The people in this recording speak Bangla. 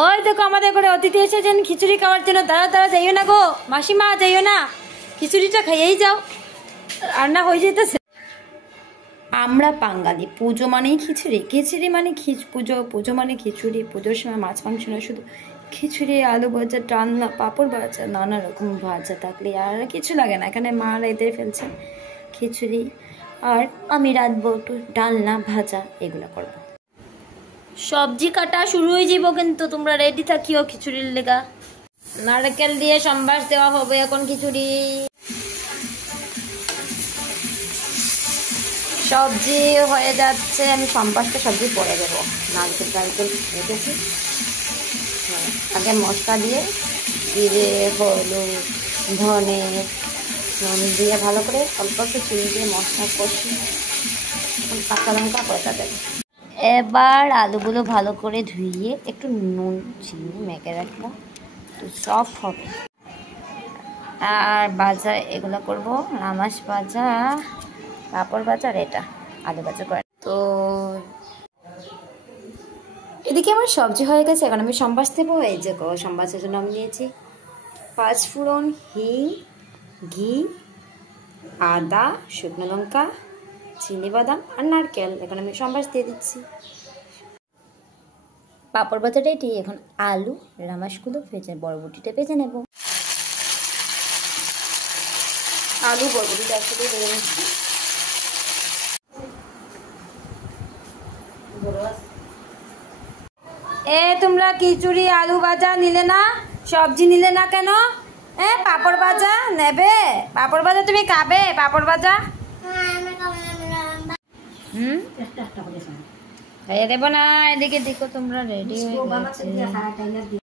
ওই দেখো আমাদের ঘরে অতিথি এসেছেন খিচুড়ি খাওয়ার জন্য। দাঁড়া দাঁড়া, যাইও না গো মাসিমা, যাইও না, খিচুড়িটা খাইয়েই যাও, রান্না হয়ে যেতেছে। আমরা বাঙালি, পুজো মানেই খিচুড়ি, খিচুড়ি মানে পুজো, পুজো মানে খিচুড়ি। পুজোর সময় মাছ মাংস না, শুধু খিচুড়ি, আলু ভাজা, ডালনা, পাঁপড় ভাজা, নানা রকম ভাজা থাকলে আর কিছু লাগে না। এখানে মা রেঁধে ফেলছেন খিচুড়ি, আর আমি রাঁধবো একটু ডালনা ভাজা, এগুলো করবো। সবজি কাটা শুরু হয়ে যাবো, কিন্তু তোমরা রেডি থাকিও খিচুড়ির লেগা। নারকেল দিয়ে সম্বাস দেওয়া হবে এখন খিচুড়ি। সবজি হয়ে যাচ্ছে, আমি সম্বাসটা সবজি পরে দেবো। নারকেল টারকেল রেখেছি, আগে মশলা দিয়ে জিরে, হলুদ, ধনে দিয়ে ভালো করে অল্প একটু চিনি দিয়ে মশলা কষি, কাঁচা লঙ্কা কয়টা দেবো। এবার আলুগুলো ভালো করে ধুইয়ে একটু নুন চিনি মেখে রাখবো, তো সফট হবে। আর ভাজা এগুলো করব, রামাস ভাজা, পাঁপড় ভাজা, আর এটা আলু ভাজা করে। তো এদিকে আমার সবজি হয়ে গেছে, এখন আমি সম্বাস দেবো। এই যে সম্বাসের জন্য আমি নিয়েছি 5 ফোড়ন, হিং, ঘি, আদা, শুকনো লঙ্কা, চিনি বাদাম আর নারকেল। এখন আমি সম্বাস দিয়ে দিচ্ছি। পাঁপড় ভাজাটা এটি। এখন আলু রামাসগুলো ভেজে, বরবটিটা ভেজে নেব। আলু বরবটিটা একসাথে ভেজে নিচ্ছি। তোমরা খিচুড়ি আলু ভাজা নিলে না, সবজি নিলে না কেন? পাঁপড় ভাজা নেবে? পাঁপড় ভাজা তুমি খাবে? পাঁপড় ভাজা খাইয়ে দেবো না। এদিকে দেখো তোমরা রেডি হয়ে গেছে।